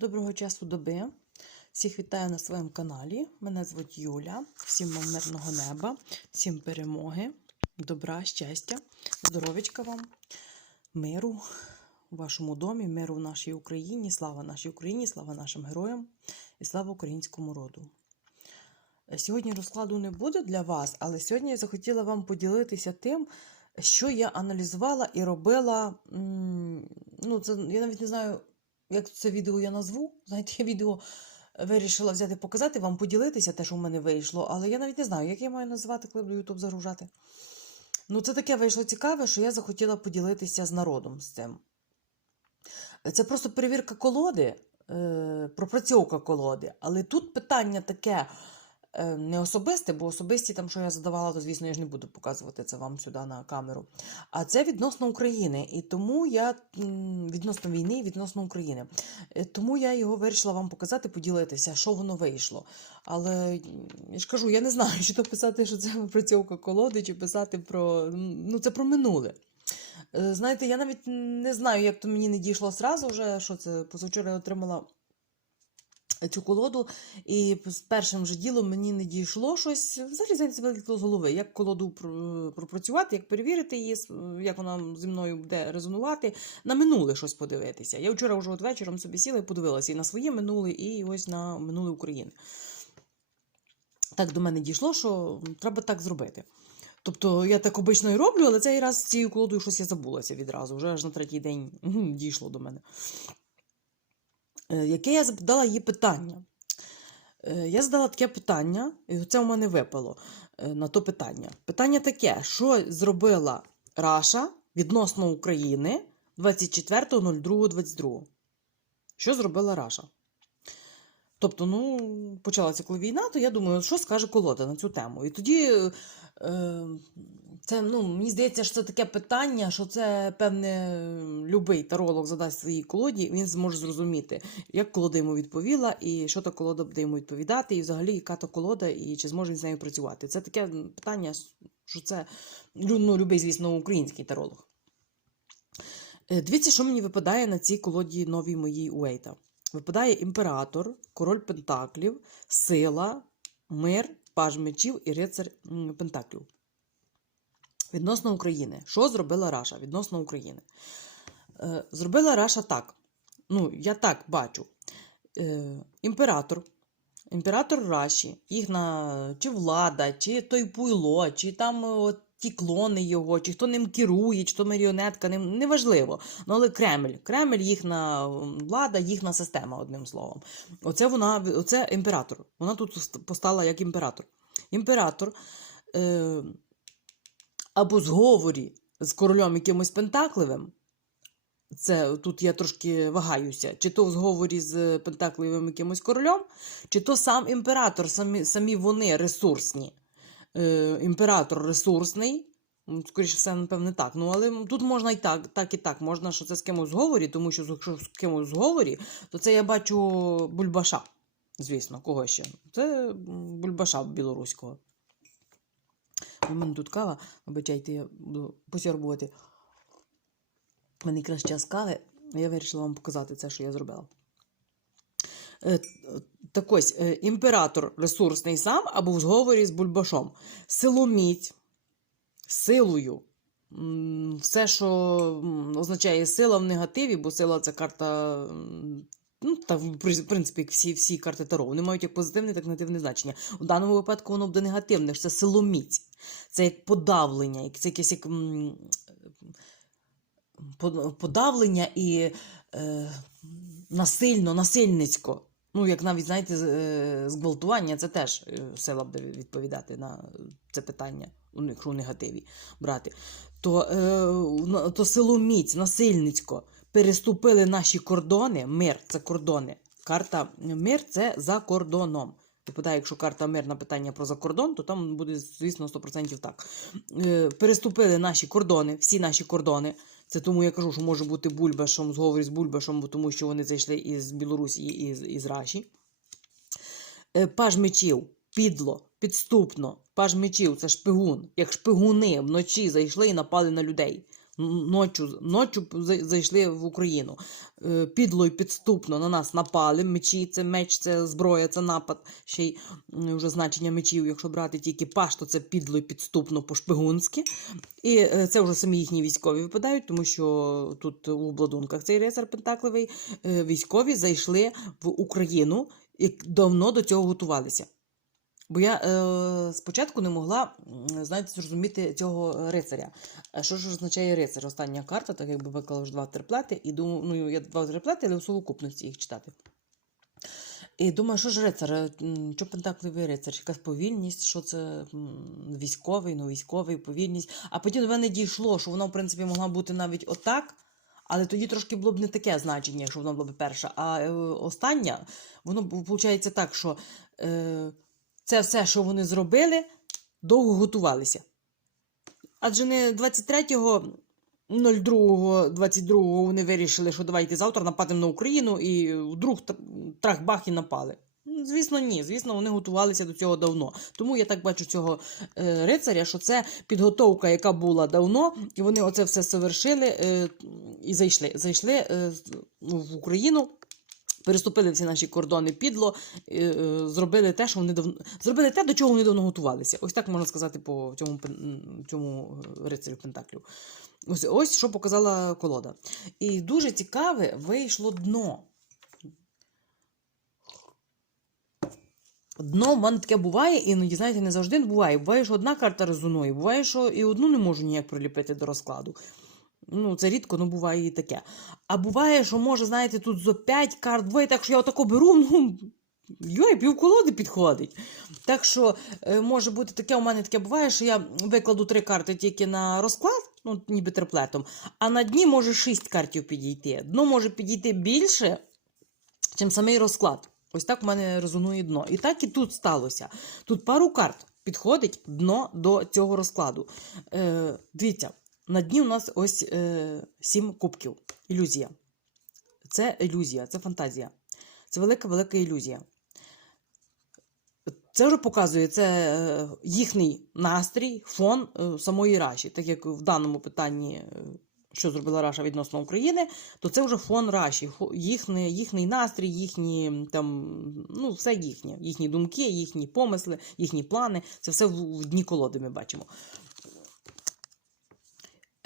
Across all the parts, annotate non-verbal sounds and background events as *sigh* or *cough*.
Доброго часу доби. Всіх вітаю на своєму каналі. Мене звуть Юля. Всім вам мирного неба, всім перемоги, добра, щастя, здоров'ячка вам, миру у вашому домі, миру в нашій Україні, слава нашій Україні, слава нашим героям і слава українському роду. Сьогодні розкладу не буде для вас, але сьогодні я захотіла вам поділитися тим, що я аналізувала і робила. Ну, це я навіть не знаю, як це відео я назву. Знаєте, я відео вирішила взяти, показати вам, поділитися те, що в мене вийшло, але я навіть не знаю, як я маю називати, коли буду YouTube загружати. Ну, це таке вийшло цікаве, що я захотіла поділитися з народом з цим. Це просто перевірка колоди, е, пропрацьовка колоди. Але тут питання таке е, не особисте, бо особисті там, що я задавала, то звісно, я ж не буду показувати це вам сюди на камеру. А це відносно України. І тому я відносно війни, відносно України. Е, Тому я його вирішила вам показати, поділитися, що воно вийшло. Але я ж кажу, я не знаю, чи то писати, що це пропрацьовка колоди, чи писати про ну це про минуле. Е, Знаєте, я навіть не знаю, як то мені не дійшло зразу вже, що це позавчора я отримала цю колоду, і з першим же ділом мені не дійшло щось. Взагалі знаєте, вилетіло з голови, як колоду пропрацювати, як перевірити її, як вона зі мною буде резонувати, на минуле щось подивитися. Я вчора вже от вечором собі сіла і подивилася і на своє минуле, і ось на минуле України. Так до мене дійшло, що треба так зробити. Тобто я так обично і роблю, але цей раз з цією колодою щось я забулася відразу. Вже аж на третій день дійшло до мене. Е, Яке я задала їй питання? Е, Я задала таке питання, і це у мене випало е, на то питання. Питання таке: що зробила Раша відносно України 24.02.22? Що зробила Раша? Тобто, ну, почалася коли війна, то я думаю, що скаже колода на цю тему. І тоді е, це, ну, мені здається, що це таке питання, що це, певне, любий таролог задасть своїй колоді, він зможе зрозуміти, як колода йому відповіла, і що та колода буде йому відповідати, і взагалі яка то колода, і чи зможе він з нею працювати. Це таке питання, що це ну, любий, звісно, український таролог. Е, Дивіться, що мені випадає на цій колоді новій моїй Уейта. Випадає імператор, король Пентаклів, сила, мир, паж мечів і рицар Пентаклів. Відносно України. Що зробила Раша відносно України? Е, зробила Раша так. Ну, я так бачу. Е, імператор. Імператор Раші, їхня чи влада, чи той пуйло, чи там е, от, ті клони його, чи хто ним керує, чи то маріонетка, ним неважливо. Ну, але Кремль. Кремль, їхня влада, їхня система, одним словом. Оце вона, оце імператор. Вона тут постала як імператор. Імператор або зговорі з королем якимось пентакливим. Це тут я трошки вагаюся, чи то в зговорі з Пентакливим якимось королем, чи то сам імператор, самі, самі вони ресурсні. Е, імператор ресурсний. Скоріше все, напевне, так. Ну, але тут можна і так, так і так. Можна, що це з кимось зговорі, тому що якщо з кимось зговорі, то це я бачу бульбаша. Звісно, кого ще? Це бульбаша білоруського. У мене тут кава, вибачайте, я буду посярбувати. У мене якраз час кави, я вирішила вам показати це, що я зробила. Е, Так ось, е, імператор ресурсний сам або в зговорі з Бульбашом. Силоміць, силою. Все, що означає сила в негативі, бо сила це карта. Ну, та, в принципі, всі, всі карти Таро. Вони мають як позитивне, так і негативне значення. У даному випадку воно буде негативне, що це силоміць. Це як подавлення, як це якесь як подавлення і е, насильно, насильницько. Ну, як навіть, знаєте, е, зґвалтування, це теж е, сила буде відповідати на це питання, якщо у негативі брати. То, е, то силоміць, насильницько переступили наші кордони. Мир це кордони. Карта мир це за кордоном. Випадає, якщо карта мир на питання про закордон, то там буде, звісно, 100% так. Е, переступили наші кордони, всі наші кордони. Це тому я кажу, що може бути Бульбашом, зговор з Бульбашом, тому що вони зайшли із Білорусі і із, із Раші. Е, Паж мечів, підло, підступно. Паж мечів це шпигун. Як шпигуни вночі зайшли і напали на людей. Ночі за- зайшли в Україну. Е, Підло і підступно на нас напали. Мечі, це меч, це зброя, це напад. Ще й вже значення мечів, якщо брати тільки паш, то це підло і підступно по-шпигунськи. І е, це вже самі їхні військові випадають, тому що тут у обладунках цей рицар Пентакливий е, військові зайшли в Україну і давно до цього готувалися. Бо я е, спочатку не могла знаєте, зрозуміти цього рицаря. Що ж означає рицар? Остання карта, так якби виклала вже два триплети, і думаю, ну я два триплети, але в совокупності їх читати. І думаю, що ж рицар? Е, Що пентакливий рицар? Якась повільність, що це військовий, ну військовий, повільність. А потім до мене дійшло, що воно, в принципі, могла бути навіть отак. Але тоді трошки було б не таке значення, якщо воно було б перше. А е, остання, воно виходить так, що е, це все, що вони зробили, довго готувалися. Адже не 23.02.22 вони вирішили, що давайте завтра нападемо на Україну і вдруг трах-бах і напали. Ну, Звісно, ні. Звісно, вони готувалися до цього давно. Тому я так бачу цього е, рицаря, що це підготовка, яка була давно, і вони оце все совершили е, і зайшли. Зайшли е, в Україну. Переступили всі наші кордони підло, е, зробили те, що вони давно зробили те, до чого вони давно готувалися. Ось так можна сказати по цьому цьому е, рицарю Пентаклю. Ось ось що показала колода. І дуже цікаве вийшло дно. Дно в мене таке буває, іноді, знаєте, не завжди буває. Буває, що одна карта резонує, буває, що і одну не можу ніяк приліпити до розкладу. Ну, це рідко, ну буває і таке. А буває, що може, знаєте, тут зо 5 карт двоє, так що я отако беру, *laughs* ну. Йой, півколоди підходить. Так що е, може бути таке, у мене таке буває, що я викладу три карти тільки на розклад, ну, ніби триплетом, а на дні може шість картів підійти. Дно може підійти більше, чим самий розклад. Ось так у мене резонує дно. І так і тут сталося. Тут пару карт підходить дно до цього розкладу. Е, дивіться, на дні у нас ось е, сім кубків. Ілюзія. Це ілюзія, це фантазія. Це велика-велика ілюзія. Це вже показує це е, їхній настрій, фон е, самої Раші. Так як в даному питанні, е, що зробила Раша відносно України, то це вже фон Раші, їхній, їхній настрій, їхні там, ну, все їхнє, їхні думки, їхні помисли, їхні плани. Це все в дні колоди ми бачимо.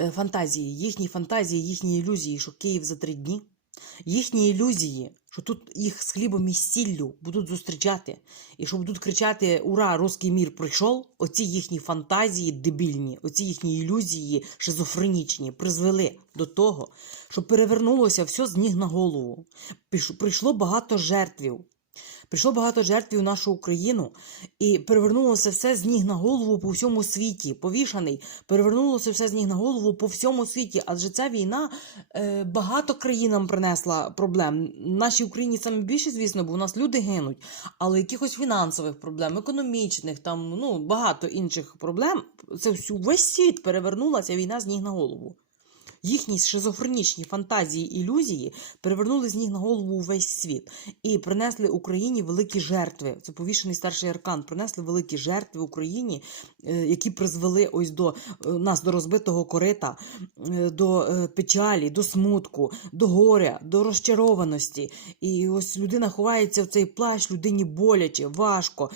Е, Фантазії, їхні фантазії, їхні ілюзії, що Київ за три дні. Їхні ілюзії, що тут їх з хлібом і сіллю будуть зустрічати, і що будуть кричати Ура, руський мір прийшов! Оці їхні фантазії дебільні, оці їхні ілюзії шизофренічні призвели до того, що перевернулося все з ніг на голову. Прийшло багато жертвів. Прийшло багато жертв у нашу Україну, і перевернулося все з ніг на голову по всьому світі. Повішаний, перевернулося все з ніг на голову по всьому світі. Адже ця війна е, багато країнам принесла проблем. Нашій Україні саме більше, звісно, бо у нас люди гинуть, але якихось фінансових проблем, економічних, там ну багато інших проблем. Це всю весь світ перевернулася війна з ніг на голову. Їхні шизофренічні фантазії ілюзії перевернули з ніг на голову увесь світ і принесли Україні великі жертви. Це повішений старший аркан. Принесли великі жертви Україні, е, які призвели ось до е, нас до розбитого корита, е, до печалі, до смутку, до горя, до розчарованості. І ось людина ховається в цей плащ, людині боляче, важко,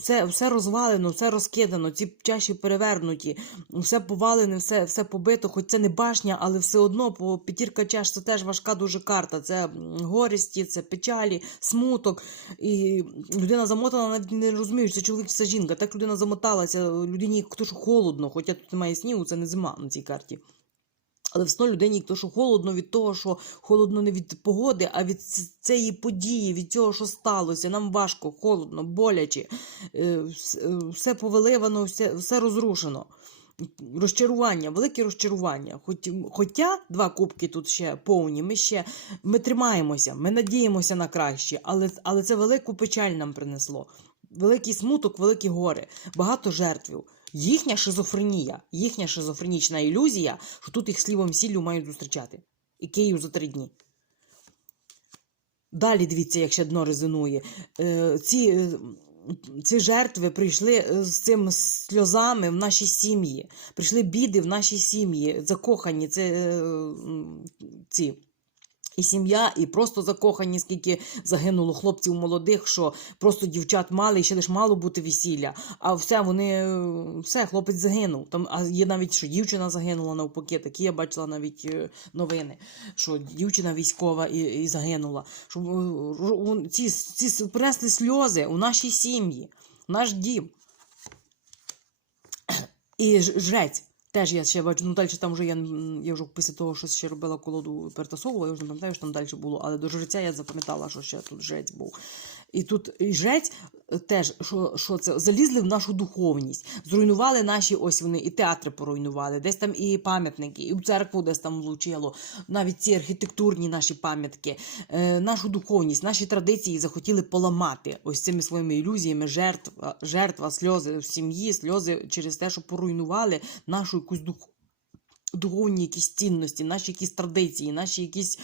все, все розвалено, все розкидано, ці чаші перевернуті, все повалене, все, все побито, хоч це не башня, але все одно по п'ятірка чаш це теж важка дуже карта. Це горісті, це печалі, смуток. І людина замотана, навіть не розуміє, чи це чоловік, чи це жінка. Так людина замоталася, людині хто що холодно, хоча тут немає снігу, це не зима на цій карті. Але все одно людині, то, що холодно від того, що холодно не від погоди, а від цієї події, від цього, що сталося. Нам важко, холодно, боляче, е, е, все повиливано, все, все розрушено. Розчарування, велике розчарування. Хоч, хоча два кубки тут ще повні, ми ще ми тримаємося, ми надіємося на краще, але, але це велику печаль нам принесло. Великий смуток, великі гори, багато жертвів. Їхня шизофренія, їхня шизофренічна ілюзія, що тут їх слівом сіллю мають зустрічати. І Київ за три дні. Далі дивіться, як ще дно резонує. Е, ці е, ці жертви прийшли е, з цими сльозами в наші сім'ї, прийшли біди в наші сім'ї, закохані, це е, ці. І сім'я, і просто закохані, скільки загинуло хлопців молодих, що просто дівчат мали, і ще лише мало бути весілля. А все, вони все, хлопець загинув. Там, а є навіть, що дівчина загинула навпаки. Такі я бачила навіть е, новини, що дівчина військова і, і загинула. Що е, ці, ці принесли сльози у нашій сім'ї, наш дім. І жрець. Теж я ще бачу, ну далі там вже я, я вже після того, що ще робила колоду перетасовувала, я вже не пам'ятаю, що там далі було, але до жреця я запам'ятала, що ще тут жрець був. І тут і жрець е, теж, що, що це, залізли в нашу духовність, зруйнували наші, ось вони і театри поруйнували, десь там і пам'ятники, і в церкву десь там влучило, навіть ці архітектурні наші пам'ятки, е, нашу духовність, наші традиції захотіли поламати ось цими своїми ілюзіями, жертва, жертва, сльози в сім'ї, сльози через те, що поруйнували нашу якусь дух, духовні якісь цінності, наші якісь традиції, наші якісь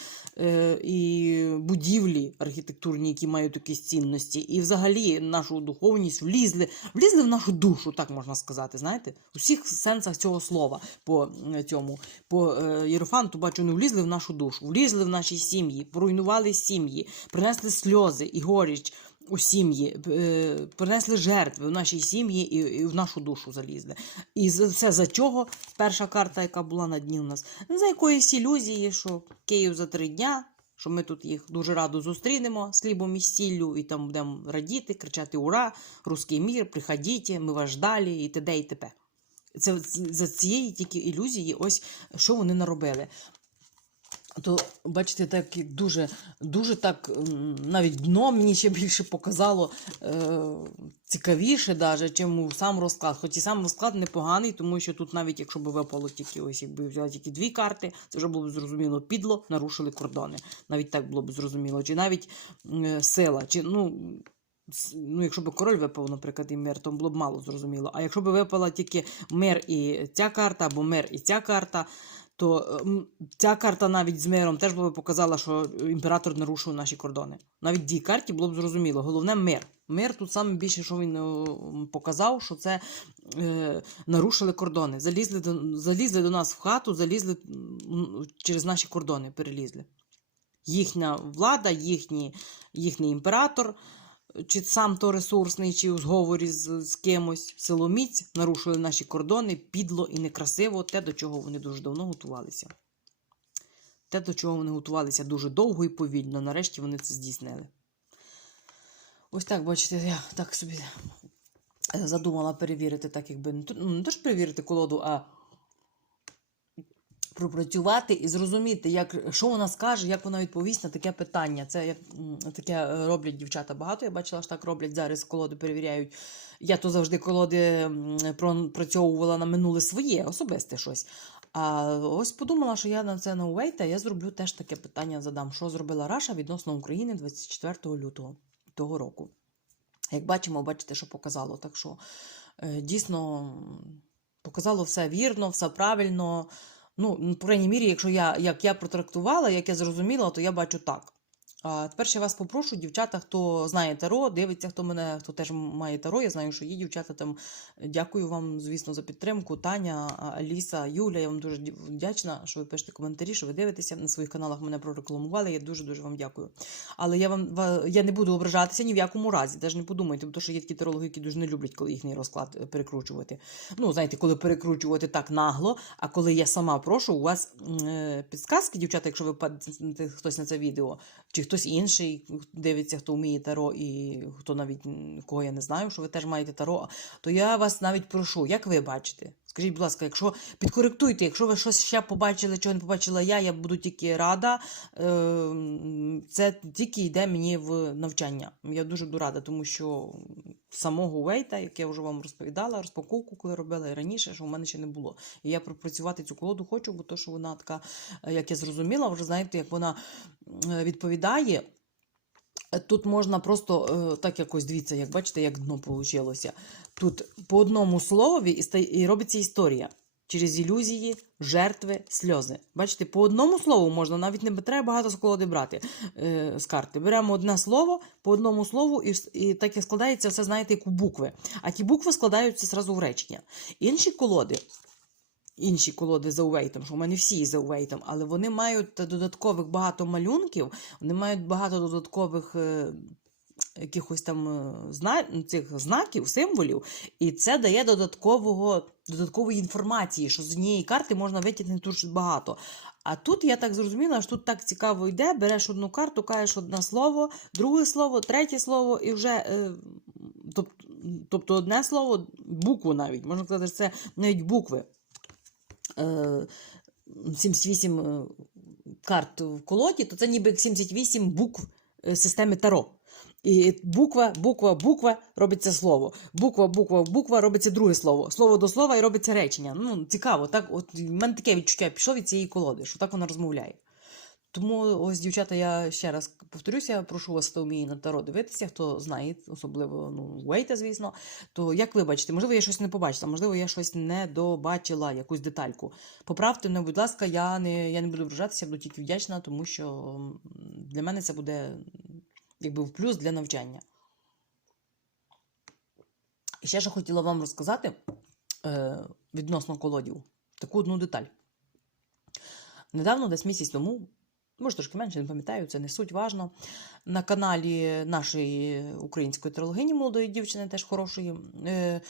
і будівлі архітектурні, які мають якісь цінності, і взагалі нашу духовність влізли, влізли в нашу душу, так можна сказати. Знаєте, у всіх сенсах цього слова по е, цьому, по е, Єрофанту, бачу, не влізли в нашу душу, влізли в наші сім'ї, поруйнували сім'ї, принесли сльози і горіч у сім'ї, е, принесли жертви в нашій сім'ї і, в нашу душу залізли. І все за чого? Перша карта, яка була на дні у нас, за якоїсь ілюзії, що Київ за три дня. Що ми тут їх дуже радо зустрінемо з хлібом і сіллю, і там будемо радіти, кричати Ура! Руський мір, приходіть, ми вас ждалі, і т.д. і т.п. Це за цієї тільки ілюзії, ось що вони наробили. То, бачите, так як дуже, дуже так, навіть дно мені ще більше показало е, цікавіше, даже, чим сам розклад. Хоч і сам розклад непоганий, тому що тут навіть якщо б випало тільки ось, якби взяли тільки дві карти, це вже було б зрозуміло, підло нарушили кордони. Навіть так було б зрозуміло. Чи навіть е, сила, чи ну. Ну, якщо б король випав, наприклад, і мир, то було б мало зрозуміло. А якщо б випала тільки мир і ця карта, або мир і ця карта, то ем, ця карта навіть з миром теж би показала, що імператор нарушив наші кордони. Навіть в цій карті було б зрозуміло. Головне мир. Мир тут саме більше, що він е, показав, що це е, нарушили кордони. Залізли до, залізли до нас в хату, залізли через наші кордони, перелізли. Їхня влада, їхні, їхній імператор, чи сам то ресурсний, чи у зговорі з, з кимось, силоміць, нарушили наші кордони, підло і некрасиво, те, до чого вони дуже давно готувалися. Те, до чого вони готувалися дуже довго і повільно, нарешті вони це здійснили. Ось так, бачите, я так собі е, задумала перевірити, так якби не то- ну, ж перевірити колоду, а пропрацювати і зрозуміти, як, що вона скаже, як вона відповість на таке питання. Це як, таке е, роблять дівчата багато. Я бачила, що так роблять зараз колоди перевіряють. Я то завжди колоди пропрацьовувала на минуле своє, особисте щось. А ось подумала, що я на це на Уейта, я зроблю теж таке питання задам. Що зробила Раша відносно України 24 лютого того року? Як бачимо, бачите, що показало. Так що е, дійсно показало все вірно, все правильно. Ну, по крайній мірі, якщо я як я протрактувала, як я зрозуміла, то я бачу так. Тепер ще вас попрошу, дівчата, хто знає Таро, дивиться, хто мене, хто теж має Таро. Я знаю, що є дівчата там. Дякую вам, звісно, за підтримку. Таня, Аліса, Юля. Я вам дуже вдячна, що ви пишете коментарі, що ви дивитеся на своїх каналах. Мене прорекламували. Я дуже дуже вам дякую. Але я вам я не буду ображатися ні в якому разі. Навіть не подумайте, тому що є такі тарологи, які дуже не люблять, коли їхній розклад е, перекручувати. Ну, знаєте, коли перекручувати так нагло, а коли я сама прошу, у вас е, підсказки, дівчата, якщо ви хтось на це відео, чи хтось інший дивиться, хто вміє таро, і хто навіть кого я не знаю, що ви теж маєте таро, то я вас навіть прошу, як ви бачите? Скажіть, будь ласка, якщо підкоректуйте, якщо ви щось ще побачили, чого не побачила я, я буду тільки рада. Е, Це тільки йде мені в навчання. Я дуже буду рада, тому що самого вейта, як я вже вам розповідала, розпаковку, коли робила і раніше, що в мене ще не було. І я пропрацювати цю колоду хочу, бо то, що вона така, е, як я зрозуміла, вже знаєте, як вона е, відповідає. Тут можна просто е, так якось дивіться, як бачите, як дно вийшло. Тут по одному слові і робиться історія. Через ілюзії, жертви, сльози. Бачите, по одному слову можна, навіть не треба багато з колоди брати е, з карти. Беремо одне слово по одному слову, і, і так і складається все, знаєте, як у букви. А ті букви складаються зразу в речення. Інші колоди. Інші колоди за увейтом, що в мене всі за увейтом, але вони мають додаткових багато малюнків, вони мають багато додаткових е, якихось там е, зна... цих знаків, символів, і це дає додаткового, додаткової інформації, що з однієї карти можна витягнути дуже багато. А тут я так зрозуміла, що тут так цікаво йде, береш одну карту, кажеш одне слово, друге слово, третє слово, і вже. Е, тобто, тобто одне слово, букву навіть, можна сказати, що це навіть букви. Е, 78 е, карт в колоді, то це ніби як 78 букв е, системи Таро. І буква, буква, буква робиться слово. Буква, буква, буква робиться друге слово. Слово до слова і робиться речення. Ну, цікаво. Так, от в мене таке відчуття пішло від цієї колоди, що так вона розмовляє. Тому ось, дівчата, я ще раз повторюся, прошу вас, хто вміє на таро дивитися, хто знає, особливо ну, Уейта, звісно. То як ви бачите, можливо, я щось не побачила, можливо, я щось не добачила, якусь детальку. Поправте мене, будь ласка, я не, я не буду вражатися, буду тільки вдячна, тому що для мене це буде якби в плюс для навчання. І ще що хотіла вам розказати е, відносно колодів, таку одну деталь. Недавно, десь місяць тому, може трошки менше, не пам'ятаю, це не суть важно. На каналі нашої української трилогині молодої дівчини, теж хорошої, е,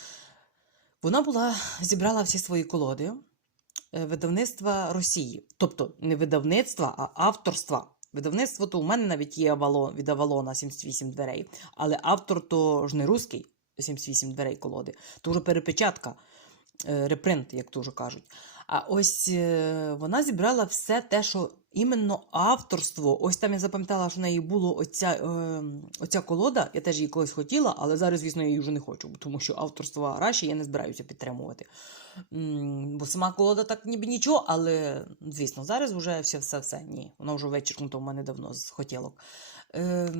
вона була, зібрала всі свої колоди е, видавництва Росії. Тобто не видавництва, а авторства. Видавництво то у мене навіть є Авалон, від Авалона 78 дверей, але автор то ж не русський 78 дверей колоди, то вже перепечатка, е, репринт, як то вже кажуть. А ось е, вона зібрала все те, що іменно авторство. Ось там я запам'ятала, що в неї було оця, е, оця колода. Я теж її колись хотіла, але зараз, звісно, я її вже не хочу, тому що авторство Раші я не збираюся підтримувати. Бо сама колода так ніби нічого, але звісно, зараз вже все, все, все. Ні, вона вже вичеркнута у мене давно з хотілок. Е,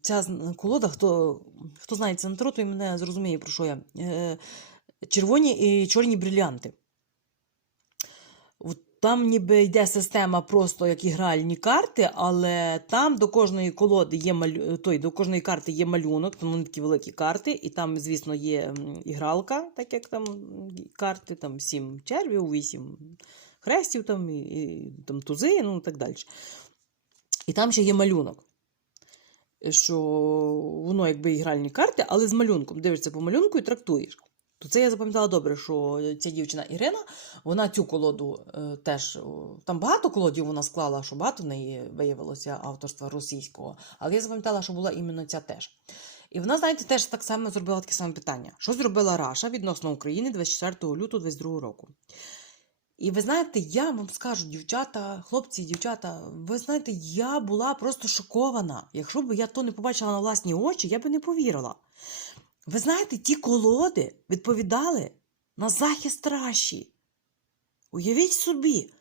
ця колода, хто, хто знається на таро, той мене зрозуміє, про що я. Е, червоні і чорні брилянти. Там ніби йде система просто як ігральні карти, але там до кожної колоди є малю... той, до кожної карти є малюнок, там вони такі великі карти, і там, звісно, є ігралка, так як там карти, там сім червів, вісім хрестів, там, і, і там тузи, ну і так далі. І там ще є малюнок. Що воно якби ігральні карти, але з малюнком. Дивишся по малюнку і трактуєш. То це я запам'ятала добре, що ця дівчина Ірина, вона цю колоду е, теж там багато колодів вона склала, що багато в неї виявилося авторства російського, але я запам'ятала, що була іменно ця теж. І вона, знаєте, теж так само зробила таке саме питання: що зробила Раша відносно України 24 лютого 22 року? І ви знаєте, я вам скажу, дівчата, хлопці дівчата, ви знаєте, я була просто шокована. Якщо б я то не побачила на власні очі, я би не повірила. Ви знаєте, ті колоди відповідали на захист Раші. Уявіть собі.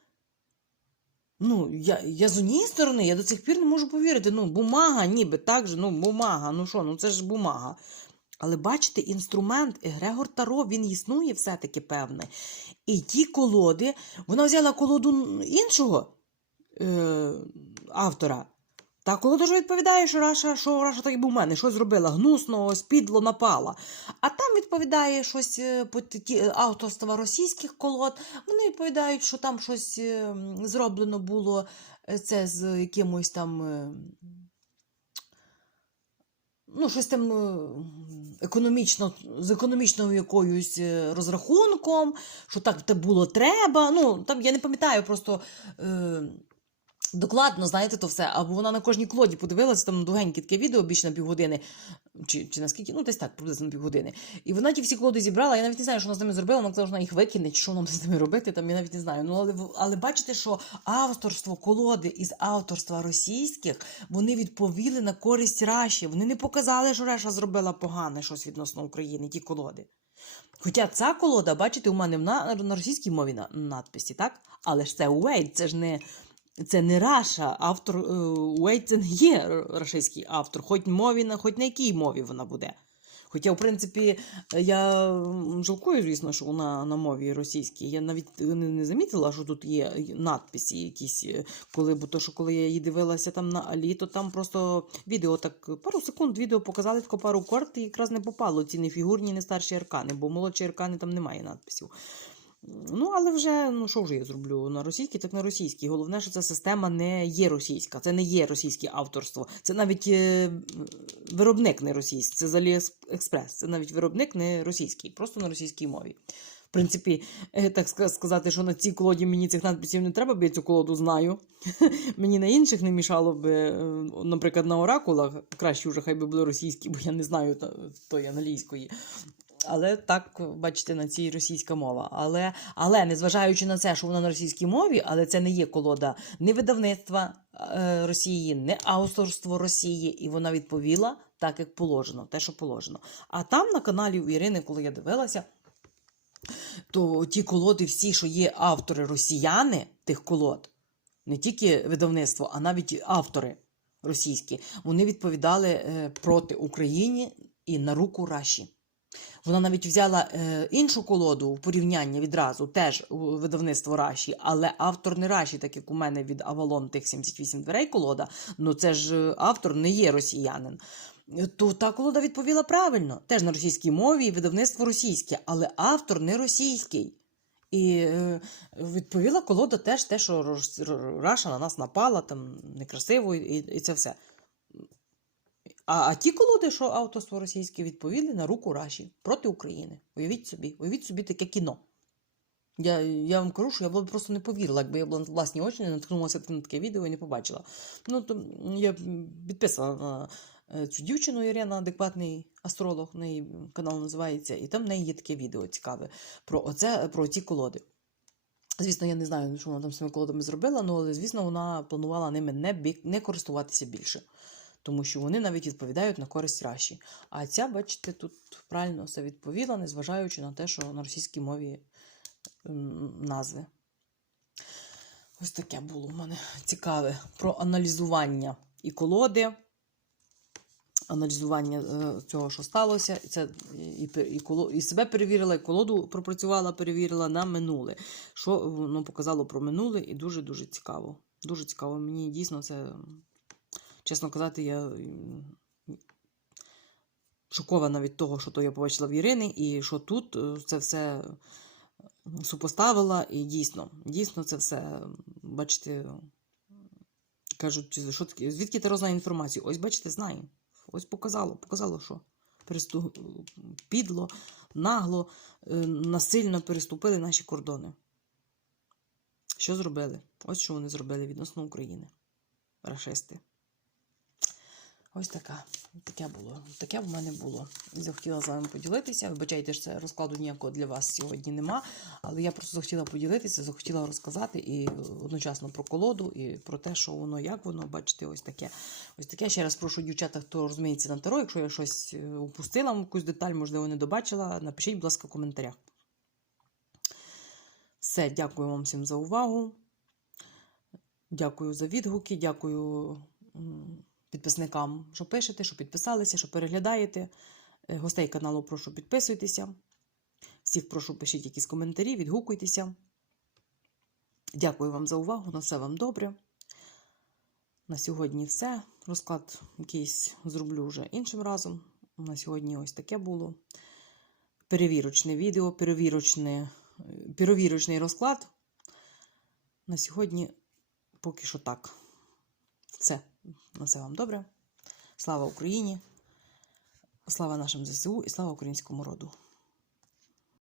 Ну, я, я з однієї сторони, я до цих пір не можу повірити. Ну, бумага, ніби так же, ну, бумага, ну що, ну це ж бумага. Але бачите, інструмент Егрегор Таро, він існує все-таки певне. І ті колоди, вона взяла колоду іншого е, автора. Та колода ж відповідає, що Раша, що Раша так і був у мене, щось зробила, гнусно, ось підло напала. А там відповідає щось е, авторства російських колод. Вони відповідають, що там щось е, зроблено було е, це з якимось там. Ну, щось там економічно, з економічною якоюсь розрахунком, що так було треба. Ну, там я не пам'ятаю просто е, докладно, знаєте, то все. Або вона на кожній колоді подивилася, там довгеньке таке відео більше на півгодини, чи, чи наскільки, ну, десь так, приблизно на півгодини. І вона ті всі колоди зібрала. Я навіть не знаю, що вона з ними зробила, вона казала, що вона їх викине, чи що вона з ними робити, там я навіть не знаю. Ну, але, але бачите, що авторство колоди із авторства російських вони відповіли на користь Раші. Вони не показали, що Раша зробила погане щось відносно України, ті колоди. Хоча ця колода, бачите, у мене на, на російській мові на, надписі, так? Але ж це Уейт, це ж не. Це не Раша, автор е, Уейт є рашистський автор, хоч мові на хоч на якій мові вона буде. Хоча, в принципі, я жалкую, звісно, що вона на мові російській. Я навіть не, замітила, що тут є надписи якісь. е, Коли, бо то, що коли я її дивилася там на Алі, то там просто відео так пару секунд відео показали тако пару карт, і якраз не попало ці не фігурні, не старші аркани, бо молодші аркани там немає надписів. Ну, але вже, ну що вже я зроблю? На російській, так на російській. Головне, що ця система не є російська, це не є російське авторство. Це навіть е, виробник не російський, це з Аліекспрес. Це навіть виробник не російський, просто на російській мові. В принципі, е, так сказати, що на цій колоді мені цих надписів не треба, бо я цю колоду знаю. *laughs* Мені на інших не мішало би, е, наприклад, на оракулах краще вже хай би були російські, бо я не знаю тої англійської. Але так, бачите, на цій російська мова. Але, але незважаючи на це, що вона на російській мові, але це не є колода ні видавництва е, Росії, ні авторство Росії, і вона відповіла так, як положено, те, що положено. А там на каналі у Ірини, коли я дивилася, то ті колоди, всі, що є автори росіяни тих колод, не тільки видавництво, а навіть автори російські, вони відповідали е, проти Україні і на руку Раші. Вона навіть взяла е, іншу колоду в порівняння відразу, теж видавництво Раші, але автор не Раші, так як у мене від Авалон тих 78 дверей колода, ну це ж е, автор не є росіянин. Е, То та колода відповіла правильно, теж на російській мові, і видавництво російське, але автор не російський. І відповіла колода теж те, що Раша на нас напала, там некрасиво, і, і це все. А, ті колоди, що авторство російське, відповіли на руку Раші проти України. Уявіть собі, уявіть собі таке кіно. Я, я вам кажу, що я б просто не повірила, якби я була на власні очі, не наткнулася на таке відео і не побачила. Ну, то я підписана на е, цю дівчину Ірина, адекватний астролог, в неї канал називається, і там в неї є таке відео цікаве про оце, про ці колоди. Звісно, я не знаю, що вона там з цими колодами зробила, ну, але звісно, вона планувала ними не, не користуватися більше. Тому що вони навіть відповідають на користь Раші. А ця, бачите, тут правильно все відповіла, незважаючи на те, що на російській мові назви. Ось таке було в мене цікаве про аналізування і колоди, аналізування е, цього, що сталося, і, це, і, і, і себе перевірила, і колоду пропрацювала, перевірила на минуле. Що воно показало про минуле, і дуже-дуже цікаво. Дуже цікаво. Мені дійсно це, чесно казати, я шокована від того, що то я побачила в Ірини, і що тут е, це все супоставила, і дійсно, дійсно це все, бачите, кажуть, що таке, звідки ти рознає інформацію? Ось, бачите, знаю. Ось показало, показало, що пересту... підло, нагло, е, насильно переступили наші кордони. Що зробили? Ось що вони зробили відносно України. Рашисти. Ось така. Таке було. Таке в мене було. Захотіла з вами поділитися. Вибачайте, що це розкладу ніякого для вас сьогодні нема. Але я просто захотіла поділитися, захотіла розказати і одночасно про колоду, і про те, що воно, як воно, бачите, ось таке. Ось таке. Ще раз прошу дівчата, хто розуміється на таро, якщо я щось е, упустила, якусь деталь, можливо, не добачила, напишіть, будь ласка, в коментарях. Все, дякую вам всім за увагу. Дякую за відгуки, дякую підписникам, що пишете, що підписалися, що переглядаєте. Е, Гостей каналу прошу підписуйтеся. Всіх прошу пишіть якісь коментарі, відгукуйтеся. Дякую вам за увагу. На все вам добре. На сьогодні все. Розклад якийсь зроблю вже іншим разом. На сьогодні ось таке було. Перевірочне відео, перевірочне, перевірочний розклад. На сьогодні поки що так. Все. На все вам добре. Слава Україні! Слава нашим ЗСУ і слава українському роду!